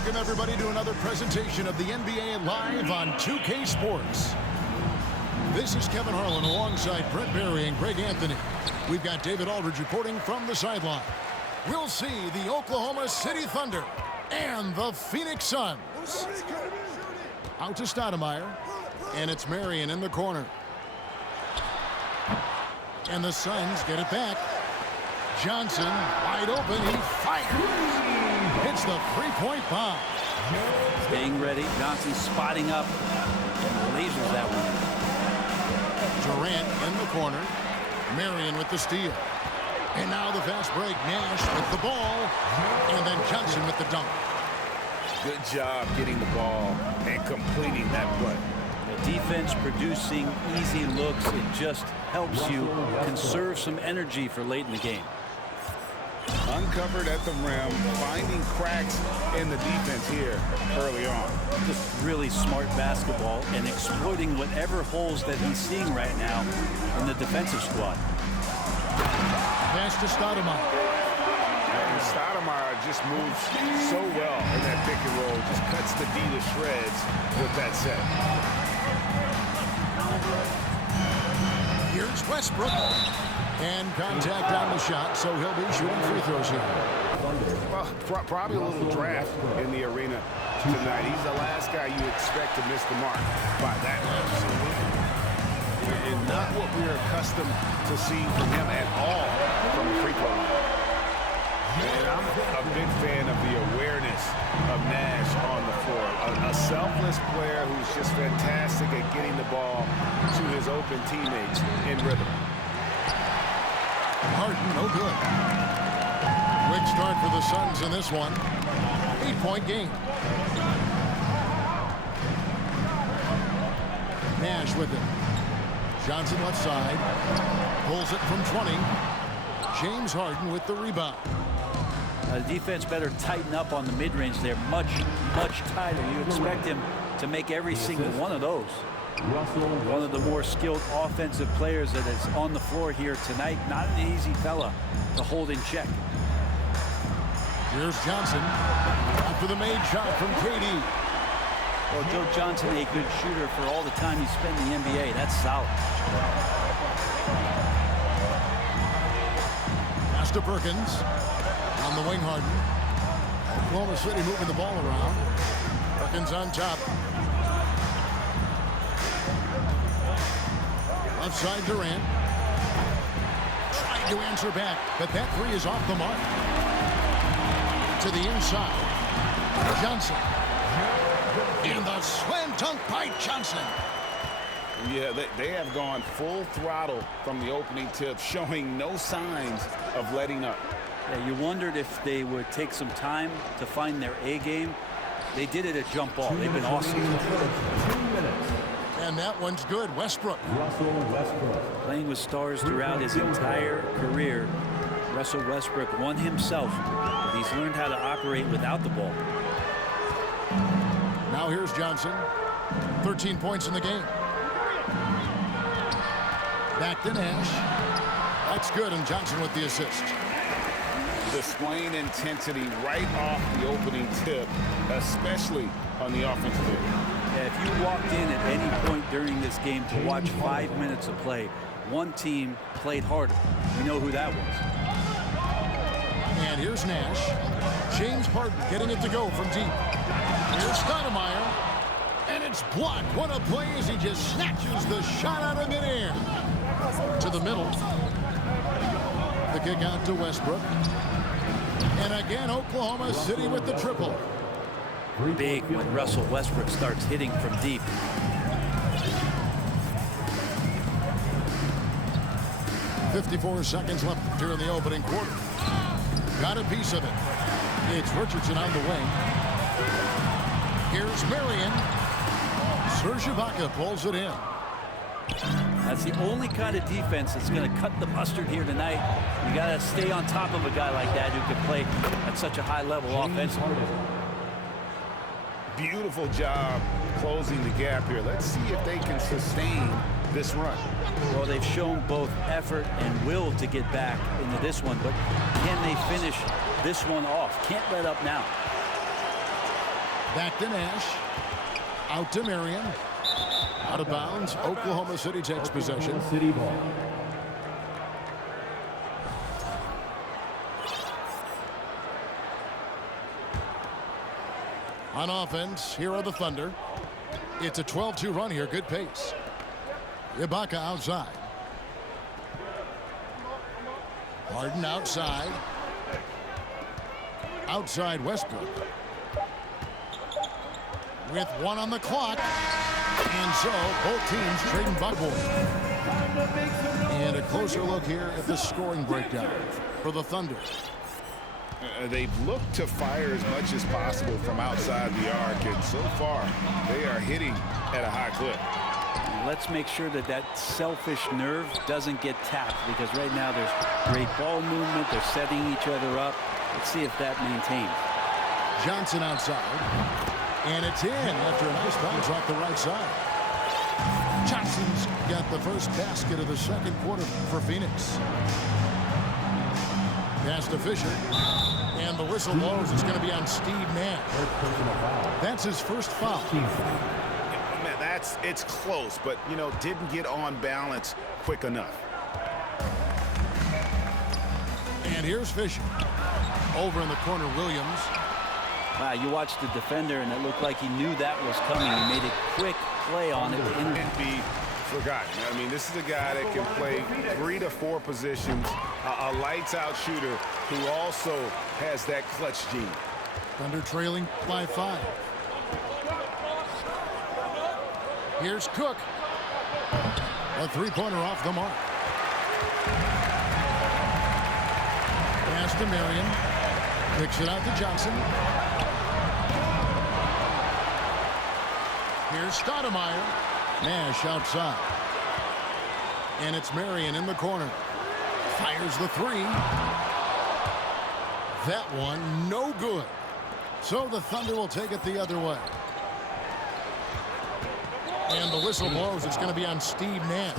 Welcome, everybody, to another presentation of the NBA Live on 2K Sports. This is Kevin Harlan alongside Brent Barry and Greg Anthony. We've got David Aldridge reporting from the sideline. We'll see the Oklahoma City Thunder and the Phoenix Suns. Out to Stoudemire, and it's Marion in the corner. And the Suns get it back. Johnson, wide open, he fires. Hits the three-point bomb. Staying ready, Johnson spotting up, and lasers that one. Durant in the corner. Marion with the steal. And now the fast break. Nash with the ball. And then Johnson with the dunk. Good job getting the ball and completing that play. The defense producing easy looks. It just helps you conserve some energy for late in the game. Uncovered at the rim, finding cracks in the defense here early on. Just really smart basketball and exploiting whatever holes that he's seeing right now in the defensive squad. Pass to Stoudemire. And Stoudemire just moves so well in that pick and roll. Just cuts the D to shreds with that set. Here's Westbrook. And contact on the shot, so he'll be shooting free throws here. Well, probably a little draft in the arena tonight. He's the last guy you expect to miss the mark by that much. And not what we're accustomed to seeing from him at all from the free throw line. And I'm a big fan of the awareness of Nash on the floor. A selfless player who's just fantastic at getting the ball to his open teammates in rhythm. Harden, no good. Quick start for the Suns in this one. 8-point game. Nash with it. Johnson left side. Pulls it from 20. James Harden with the rebound. The defense better tighten up on the mid-range there. Much tighter. You expect him to make every single one of those. One of the more skilled offensive players that is on the floor here tonight. Not an easy fella to hold in check. Here's Johnson after the made shot from KD. Well, Joe Johnson, a good shooter for all the time he spent in the NBA. That's solid. Pass to Perkins. On the wing, Harden. Oklahoma City moving the ball around. Perkins on top. Left side, Durant. Trying to answer back, but that three is off the mark. To the inside. Johnson. And the slam dunk by Johnson. Yeah, they have gone full throttle from the opening tip, showing no signs of letting up. Yeah, you wondered if they would take some time to find their A game. They did it at jump ball. They've been awesome. 2 minutes. And that one's good. Westbrook. Russell Westbrook. Playing with stars throughout his entire career, Russell Westbrook won himself, but he's learned how to operate without the ball. Now here's Johnson. 13 points in the game. Back to Nash. That's good, and Johnson with the assist. Displaying intensity right off the opening tip, especially on the offensive end. Yeah, if you walked in at any point during this game to watch 5 minutes of play, one team played harder. We know who that was. And here's Nash. James Harden getting it to go from deep. Here's Stoudemire. And it's blocked. What a play as he just snatches the shot out of midair. To the middle. The kick out to Westbrook. And again, Oklahoma City with the triple. Big when Russell Westbrook starts hitting from deep. .54 seconds left here in the opening quarter. Got a piece of it. It's Richardson on the wing. Here's Marion. Serge Ibaka pulls it in. That's the only kind of defense that's going to cut the mustard here tonight. You got to stay on top of a guy like that who can play at such a high level offensively. Beautiful job closing the gap here. Let's see if they can sustain this run. Well, they've shown both effort and will to get back into this one, but can they finish this one off? Can't let up now. Back to Nash. Out to Marion. Out of bounds. Oklahoma City takes possession. Oklahoma City ball. On offense, here are the Thunder. It's a 12-2 run here. Good pace. Ibaka outside. Harden outside. Outside Westbrook. With 1 on the clock. And so both teams trading buckboard. And a closer look here at the scoring breakdown for the Thunder. They've looked to fire as much as possible from outside the arc, and so far they are hitting at a high clip. Let's make sure that that selfish nerve doesn't get tapped, because right now there's great ball movement. They're setting each other up. Let's see if that maintains. Johnson outside. And it's in after a nice bounce off the right side. Johnson's got the first basket of the second quarter for Phoenix. Pass to Fisher. And the whistle blows. It's going to be on Steve Nash. That's his first foul. It's close, but, you know, didn't get on balance quick enough. And here's Fisher. Over in the corner, Williams. Wow, you watched the defender, and it looked like he knew that was coming. He made a quick play on it. Can't be forgotten. I mean, this is a guy that can play 3 to 4 positions, a lights-out shooter who also has that clutch gene. Thunder trailing by 5. Here's Cook. A three-pointer off the mark. Pass to Marion. Kicks it out to Johnson. Here's Stoudemire. Nash outside. And it's Marion in the corner. Fires the 3. That one, no good. So the Thunder will take it the other way. And the whistle blows. It's going to be on Steve Nash.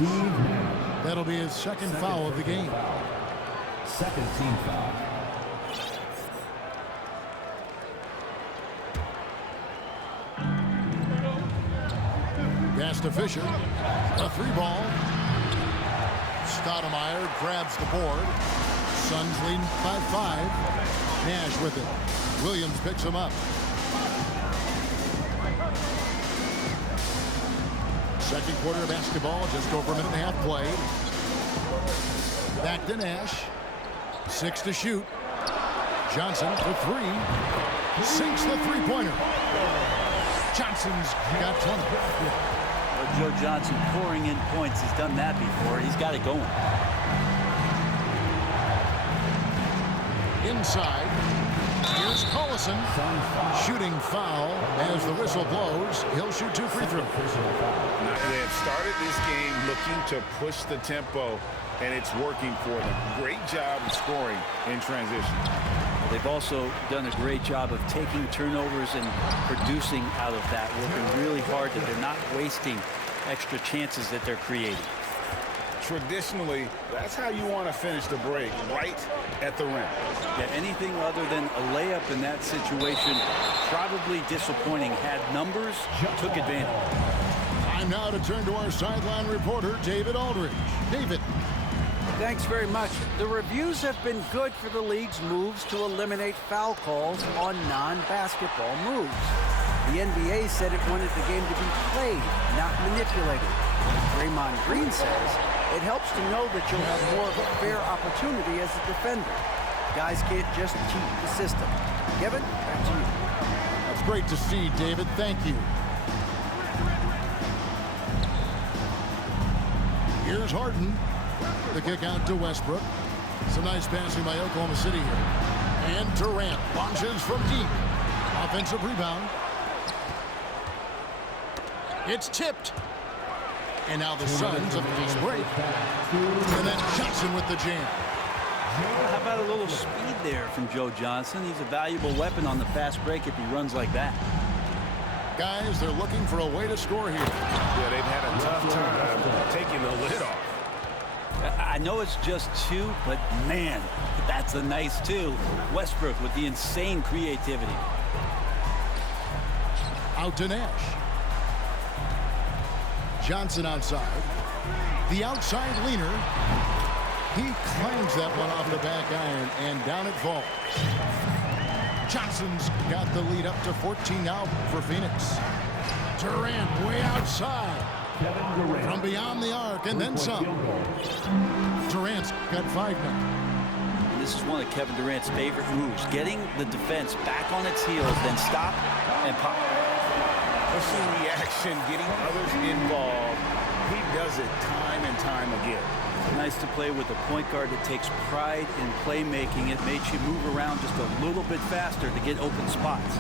That'll be his second foul of the game. Second team foul. Pass to Fisher. A 3-ball. Stoudemire grabs the board. Suns leading by 5. Nash with it. Williams picks him up. Second quarter basketball, just over a minute and a half played. Back to Nash. 6 to shoot. Johnson for 3. Sinks the three-pointer. Johnson's got 20. Well, Joe Johnson pouring in points. He's done that before. He's got it going. Inside. Here's Collison. Shooting foul as the whistle blows. He'll shoot 2 free throws. Now, they have started this game looking to push the tempo, and it's working for them. Great job of scoring in transition. They've also done a great job of taking turnovers and producing out of that, working really hard that they're not wasting extra chances that they're creating. Traditionally, that's how you want to finish the break, right at the rim. Yeah, anything other than a layup in that situation, probably disappointing. Had numbers, took advantage. Time now to turn to our sideline reporter, David Aldridge. David. Thanks very much. The reviews have been good for the league's moves to eliminate foul calls on non-basketball moves. The NBA said it wanted the game to be played, not manipulated. Draymond Green says it helps to know that you'll have more of a fair opportunity as a defender. Guys can't just cheat the system. Kevin, back to you. That's great to see, David. Thank you. Here's Harden. The kick out to Westbrook. Some nice passing by Oklahoma City here. And Durant launches from deep. Offensive rebound. It's tipped. And now the Suns of the break. And then Johnson with the jam. How about a little speed there from Joe Johnson? He's a valuable weapon on the fast break if he runs like that. Guys, they're looking for a way to score here. Yeah, they've had a tough time taking the lid off. I know it's just 2, but man, that's a nice 2. Westbrook with the insane creativity. Out to Nash. Johnson outside. The outside leaner. He claims that one off the back iron, and down it falls. Johnson's got the lead up to 14 now for Phoenix. Durant way outside. From beyond the arc, and then some. Durant's got 5 now. This is one of Kevin Durant's favorite moves, getting the defense back on its heels, then stop and pop. Pushing the action, getting others involved. He does it time and time again. Nice to play with a point guard that takes pride in playmaking. It makes you move around just a little bit faster to get open spots.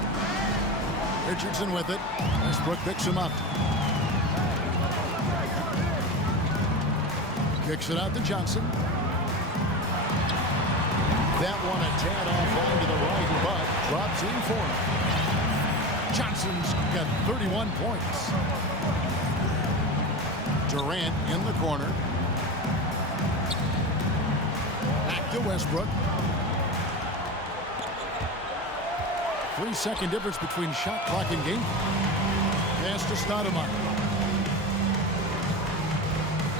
Richardson with it. Westbrook picks him up. Kicks it out to Johnson. That one a tad offline to the right, but drops in for him. Johnson's got 31 points. Durant in the corner. Back to Westbrook. 3-second difference between shot clock and game. Pass to Stoudemire.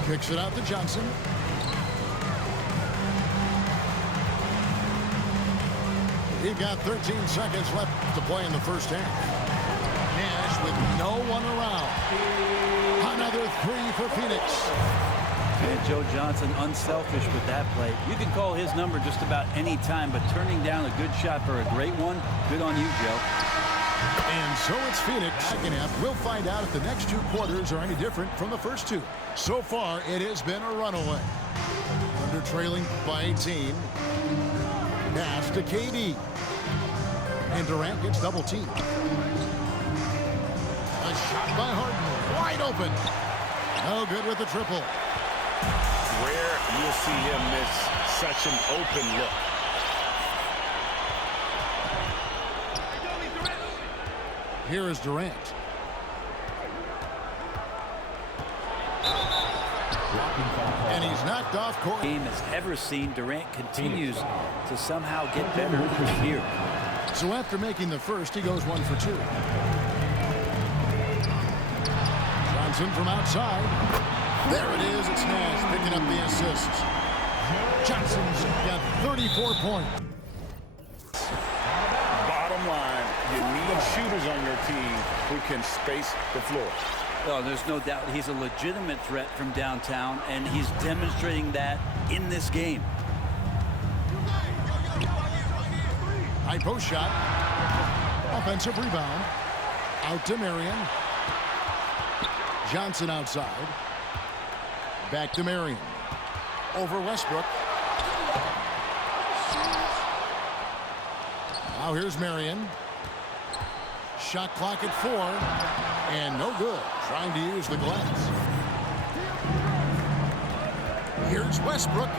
Kicks it out to Johnson. He got 13 seconds left to play in the first half. Nash with no one around. Another 3 for Phoenix. And Joe Johnson unselfish with that play. You can call his number just about any time, but turning down a good shot for a great one, good on you, Joe. And so it's Phoenix second half. We'll find out if the next 2 quarters are any different from the first 2. So far, it has been a runaway. Under trailing by 18. Pass to KD. And Durant gets double teamed. A shot by Harden. Wide open. No good with the triple. Rare you'll see him miss such an open look. Here is Durant. And he's knocked off court. Game has ever seen. Durant continues to somehow get better each year. So after making the first, he goes 1 for 2. Johnson from outside. There it is. It's Nash picking up the assist. Johnson's got 34 points. Bottom line, you need shooters on your team who can space the floor. Oh, there's no doubt he's a legitimate threat from downtown, and he's demonstrating that in this game. High post shot. Offensive rebound. Out to Marion. Johnson outside. Back to Marion. Over Westbrook. Now here's Marion. Shot clock at 4. And no good. Trying to use the glass. Here's Westbrook.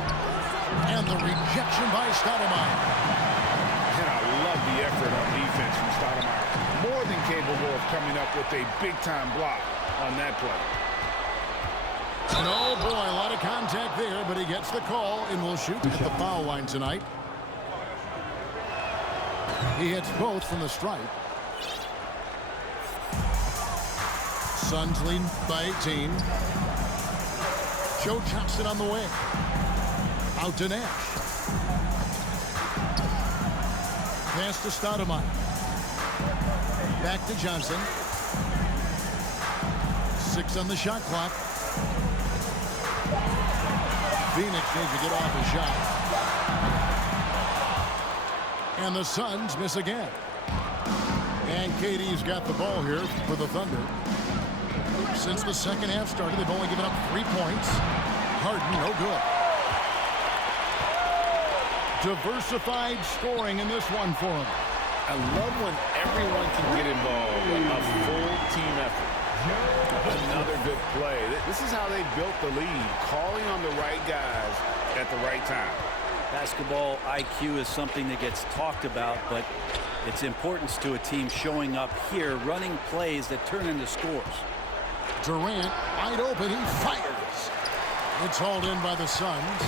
And the rejection by Stoudemire. And I love the effort on defense from Stoudemire. More than capable of coming up with a big-time block on that play. And oh boy, a lot of contact there, but he gets the call and will shoot at the foul line tonight. He hits both from the stripe. Suns lead by 18. Joe Johnson on the way. Out to Nash. Pass to Stoudemire. Back to Johnson. 6 on the shot clock. Phoenix needs to get off a shot. And the Suns miss again. And KD's got the ball here for the Thunder. Since the second half started, they've only given up 3 points. Harden, no good. Diversified scoring in this one for him. I love when everyone can get involved. A full team effort. Another good play. This is how they built the lead, calling on the right guys at the right time. Basketball IQ is something that gets talked about, but its importance to a team showing up here, running plays that turn into scores. Durant, wide open, he fires. It's hauled in by the Suns.